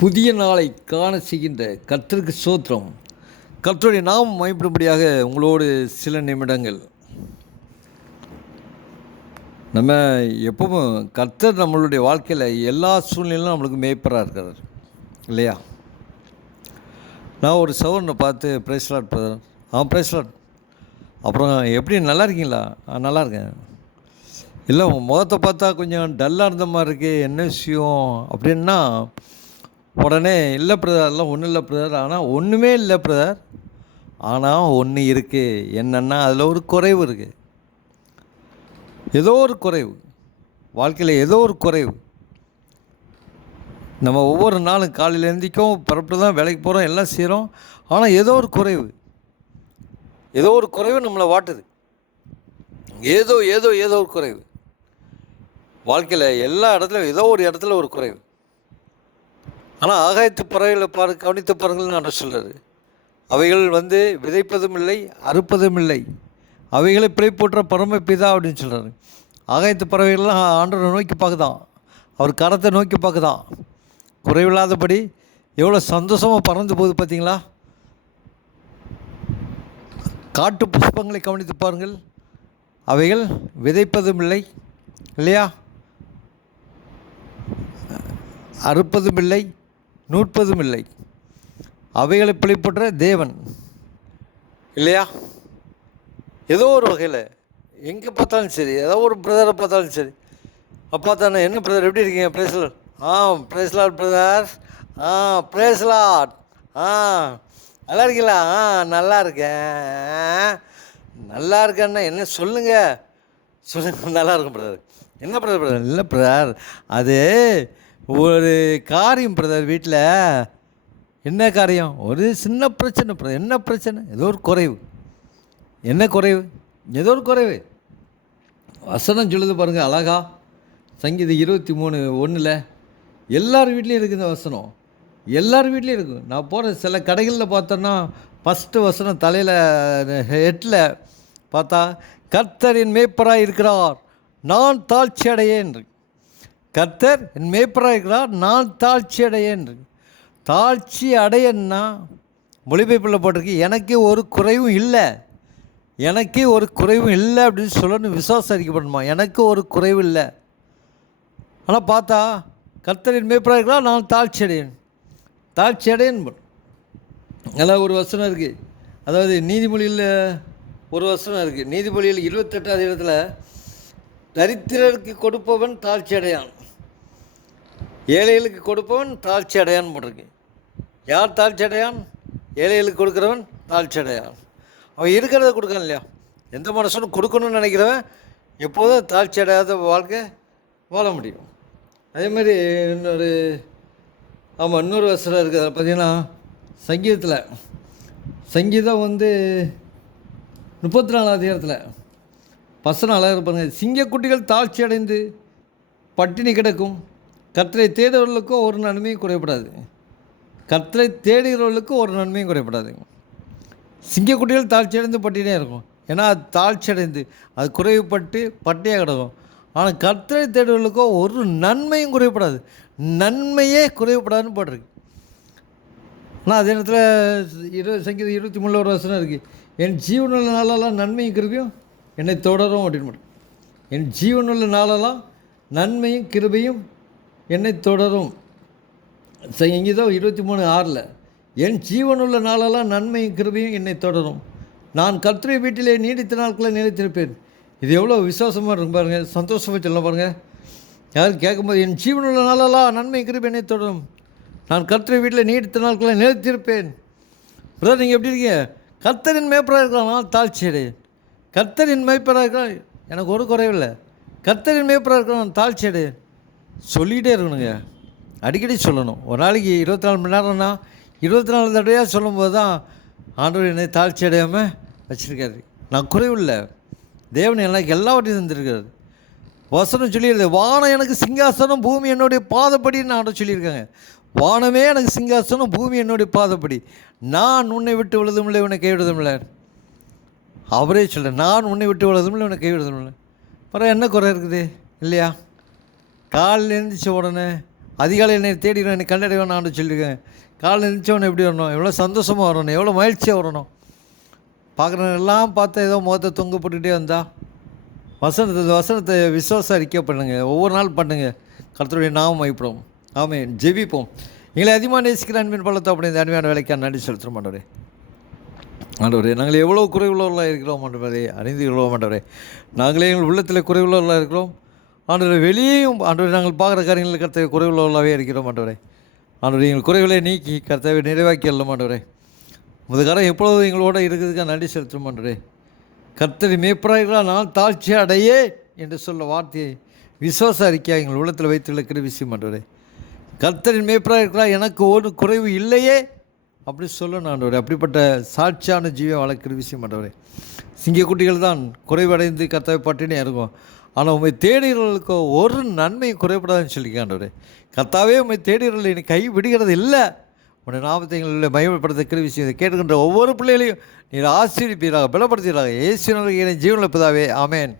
புதிய நாளை காண செய்கின்ற கர்த்தருக்கு ஸ்தோத்திரம். கர்த்தருடைய நாமம் மகிமைப்படும்படியாக உங்களோடு சில நிமிடங்கள். நம்ம எப்பவும் கர்த்தர் நம்மளுடைய வாழ்க்கையில் எல்லா சூழ்நிலையிலும் நம்மளுக்கு மேய்ப்பராக இருக்கிறார் இல்லையா? நான் ஒரு சகோதரனை பார்த்து பிரேஸ்லாட் பிரதர், பிரேஸ்லாட், அப்புறம் எப்படி நல்லா இருக்கீங்களா? நல்லா இருக்கேன். இல்லை உங்கள் முகத்தை பார்த்தா கொஞ்சம் டல்லாக இருந்த மாதிரி இருக்கு, என்ன விஷயம் அப்படின்னா, உடனே இல்லை பிரதர், அதெல்லாம் ஒன்றும் இல்லை பிரதர், ஆனால் ஒன்றுமே இல்லை பிரதர், ஆனால் ஒன்று இருக்குது. என்னென்னா அதில் ஒரு குறைவு இருக்குது, ஏதோ ஒரு குறைவு, வாழ்க்கையில் ஏதோ ஒரு குறைவு. நம்ம ஒவ்வொரு நாளும் காலையில் எழுந்திக்கும் பரப்பிட்டு தான் வேலைக்கு போகிறோம், எல்லாம் செய்கிறோம், ஆனால் ஏதோ ஒரு குறைவு, ஏதோ ஒரு குறைவு நம்மளை வாட்டுது. ஏதோ ஏதோ ஏதோ ஒரு குறைவு வாழ்க்கையில் எல்லா இடத்துலையும் ஏதோ ஒரு இடத்துல ஒரு குறைவு. ஆனால் ஆகாயத்து பறவைகளை கவனித்த பாருங்கள்னு நான் சொல்கிறாரு. அவைகள் விதைப்பதும் இல்லை, அறுப்பதும் இல்லை, அவைகளை பிழைப்போற்ற பரமபிதா அப்படின்னு சொல்கிறாரு. ஆகாயத்து பறவைகள்லாம் ஆண்டவரை நோக்கி பார்க்குதான், அவர் கரத்தை நோக்கி பார்க்குதான், குறைவில்லாதபடி எவ்வளோ சந்தோஷமாக பறந்து போகுது பார்த்தீங்களா? காட்டு புஷ்பங்களை கவனித்து பாருங்கள், அவைகள் விதைப்பதும் இல்லை இல்லையா, அறுப்பதும் இல்லை, நூற்பதும் இல்லை, அவைகளை பிழைப்பற்ற தேவன் இல்லையா? ஏதோ ஒரு வகையில் எங்கே பார்த்தாலும் சரி, ஏதோ ஒரு பிரதரை பார்த்தாலும் சரி, பார்த்தானே என்ன பிரதர் எப்படி இருக்கீங்க? பிரேஸ்லாட், பிரேஸ்லாட் பிரதர், பிரேஸ்லாட், நல்லா இருக்கீங்களா? நல்லா இருக்கேன். நல்லா இருக்கேன்னா என்ன சொல்லுங்கள், நல்லா இருக்கும் பிரதர். என்ன பிரதர்? இல்லை பிரதர், அது ஒரு காரியம் பிரதர், வீட்டில் என்ன காரியம்? ஒரு சின்ன பிரச்சனை பிரதர். என்ன பிரச்சனை? ஏதோ ஒரு குறைவு. என்ன குறைவு? ஏதோ ஒரு குறைவு. வசனம் சொல்லுது பாருங்கள் அழகா, சங்கீதம் 23:1. எல்லார் வீட்லேயும் இருக்குது இந்த வசனம், எல்லார் வீட்லேயும் இருக்கும். நான் போகிற சில கடைகளில் பார்த்தோன்னா ஃபஸ்ட்டு வசனம் தலையில் ஹெட்டில் பார்த்தா, கர்த்தரின் மேய்ப்பராக இருக்கிறார், நான் தாழ்ச்சி அடையேன். கர்த்தர் என் மேய்ப்பராக இருக்கிறார், நான் தாழ்ச்சி அடையேன். தாழ்ச்சி அடையன்னா மொழிபெயர்ப்பில் போட்டிருக்கு, எனக்கு ஒரு குறைவும் இல்லை, எனக்கு ஒரு குறைவும் இல்லை அப்படின்னு சொல்லணும். விசுவாசம் அறிக்கப்படணுமா? எனக்கு ஒரு குறைவு இல்லை. ஆனால் பார்த்தா கர்த்தரின் மேய்ப்பராக இருக்கிறார், நான் தாழ்ச்சி அடையேன், தாழ்ச்சி அடையேன். நல்லா ஒரு வசனம் இருக்குது, அதாவது நீதிமொழியில் ஒரு வசனம் இருக்குது. நீதிமொழியில் 28வது இடத்துல, தரித்திரருக்கு கொடுப்பவன் தாழ்ச்சி அடையான், ஏழைகளுக்கு கொடுப்பவன் தாழ்ச்சி அடையான் போட்டிருக்கு. யார் தாழ்ச்சி அடையான்? ஏழைகளுக்கு கொடுக்குறவன் தாழ்ச்சி அடையான். அவன் இருக்கிறத கொடுக்கான் இல்லையா? எந்த மனுஷனும் கொடுக்கணும்னு நினைக்கிறவன் எப்போதும் தாழ்ச்சி அடையாத வாழ்க்கை வாழ முடியும். அதேமாதிரி இன்னொரு வசனம் இருக்குது. அதை பார்த்திங்கன்னா சங்கீதத்தில், சங்கீதம் 34வது அதிகாரத்தில் வசனம் அழகாக இருப்பாங்க. சிங்கக்குட்டிகள் தாழ்ச்சி அடைந்து பட்டினி கிடக்கும், கர்த்தரை தேடுறவர்களுக்கோ ஒரு நன்மையும் குறைபடாது. கர்த்தரை தேடுகிறவர்களுக்கு ஒரு நன்மையும் குறைபடாது. சிங்கக்குட்டிகள் தாழ்ச்சி அடைந்து பட்டினியாக இருக்கும், ஏன்னா அது தாழ்ச்சி அடைந்து அது குறைவுபட்டு பட்டினியாக கிடக்கும். ஆனால் கர்த்தரை தேடுவர்களுக்கோ ஒரு நன்மையும் குறைபடாது, நன்மையே குறைவுபடாதுன்னு போட்டிருக்கு. ஆனால் அதே நேரத்தில் சங்கீதம் 23 வசனம் இருக்குது, என் ஜீவனுள்ள நாளெல்லாம் நன்மையும் கிருபையும் என்னை தொடரும் அப்படின்னு மட்டும். என் ஜீவனுள்ள நாளெல்லாம் நன்மையும் கிருபையும் என்னை தொடரும். சங்கீதம் 23:6, என் ஜீவனுள்ள நாளெல்லாம் நன்மையும் கிருபையும் என்னை தொடரும், நான் கர்த்தருடைய வீட்டிலே நீடித்த நாட்களை நிலைத்திருப்பேன். இது எவ்வளோ விசுவாசமாக இருக்கும் பாருங்கள், சந்தோஷமாக சொல்ல பாருங்கள். யாரும் கேட்கும்போது, என் ஜீவனுள்ள நாளெல்லாம் நன்மை கிருபை என்னை தொடரும், நான் கர்த்தருடைய வீட்டில் நீடித்த நாட்களை நிலைத்திருப்பேன். பிரதர் நீங்கள் எப்படி இருக்கீங்க? கர்த்தரின் மேய்ப்பராக இருக்கலாம், நான் தாழ்ச்சி அடையேன். கர்த்தரின் மேய்ப்பராக இருக்கலாம், எனக்கு ஒரு குறைவில்லை. கர்த்தரின் மேய்ப்பராக இருக்கலாம், நான் தாழ்ச்சி அடையேன். சொல்லிகிட்டே இருக்கணுங்க, அடிக்கடி சொல்லணும். ஒரு நாளைக்கு 24 மணி நேரம்னா 24 தடவையாக சொல்லும்போது தான் ஆண்டவர் என்னை தாழ்ச்சி அடையாமல் வச்சுருக்காரு. நான் குறைவில்லை, தேவன் எனக்கு எல்லாவற்றையும் தந்திருக்காரு. வசனம் சொல்லிடுது, வானம் எனக்கு சிங்காசனம், பூமி என்னுடைய பாதப்படின்னு ஆண்டவர் சொல்லியிருக்காங்க. வானமே எனக்கு சிங்காசனம், பூமி என்னுடைய பாதப்படி, நான் உன்னை விட்டு விழுதும் இல்லை, உன்னை கைவிடுதும் இல்லை. அவரே சொல்ல, நான் உன்னை விட்டு விழுதும் இல்லை, உன்னை கைவிடுதும் இல்லை. பரவாயில்ல, என்ன குறை இருக்குது இல்லையா? காலையில் எழுந்திரிச்ச உடனே அதிகாலை என்னை தேடிடுவேன், என்னை கண்டடைவேன் ஆண்டு சொல்லியிருக்கேன். காலையில் நினச்சவன் எப்படி வரணும், எவ்வளோ சந்தோஷமாக வரணும், எவ்வளோ மகிழ்ச்சியாக வரணும். பார்க்குறவங்க எல்லாம் பார்த்து ஏதோ முகத்தை தொங்க போட்டுக்கிட்டே வந்தா, வசனத்தை விசுவாசம் அறிக்கை பண்ணுங்கள், ஒவ்வொரு நாள் பண்ணுங்கள். கர்த்தருடைய நாமம் மகிமைப்படும். ஆமென். ஜெபிப்போம். எங்களை அதிகமாக நேசிக்கிற அன்பின் பள்ளத்தை அப்படி இந்த அருமையான வேலைக்காக நன்றி செலுத்துகிறோம் ஆண்டவரே. ஆண்டவரே, நாங்கள் எவ்வளோ குறைவுள்ளவர்களாக இருக்கிறோம் ஆண்டவரே, அறிந்து கொள்வோம் ஆண்டவரே. நாங்களே எங்கள் உள்ளத்தில் குறைவுள்ளவர்களாக இருக்கிறோம் ஆண்டவரே. வெளியேயும் ஆண்டவரே, நாங்கள் பார்க்குற காரியங்களில் கர்த்தரை குறைவுள்ளவர்களாகவே இருக்கிறோம் ஆண்டவரே. ஆண்டவரே, எங்கள் குறைகளை நீக்கி கர்த்தரை நிறைவாக்கி அல்லும் ஆண்டவரே. முதற்காரம் எப்பொழுதும் எங்களோட இருக்கிறதுக்காக நன்றி செலுத்தும் ஆண்டவரே. கர்த்தரை மேய்ப்பராக நான் தாழ்ச்சி அடையே என்று சொல்ல வார்த்தையை விசுவாச அறிக்கையாக எங்கள் உள்ளத்தில் வைத்துள்ள கிருபை ஆண்டவரே. கர்த்தரின் மேய்ப்பராக இருக்கிறா, எனக்கு ஒரு குறைவு இல்லையே அப்படி சொல்லணும் ஆண்டவரே. அப்படிப்பட்ட சாட்சியான ஜீவியம் வாழ கிருபை ஆண்டவரே. சிங்கக்குட்டிகள் தான் குறைவடைந்து கர்த்தரை பட்டினே இருக்கும். ஆனால் உண்மை தேடுகிறவர்களுக்கோ ஒரு நன்மையும் குறைபடாதுன்னு சொல்லிக்க ஆண்டவரே. கர்த்தாவே உண்மை தேடுகிறவர்கள் என்னை கை விடுகிறது இல்லை. உன்னை நாமத்தை எங்களில் மகிமைப்படுத்த கிருபை செய்து கேட்டுக்கின்ற ஒவ்வொரு பிள்ளைகளையும் நீர் ஆசீர்வதிப்பீராக, பலப்படுத்துவீராக. இயேசுவின் ஜீவனில் பிதாவே. ஆமென்.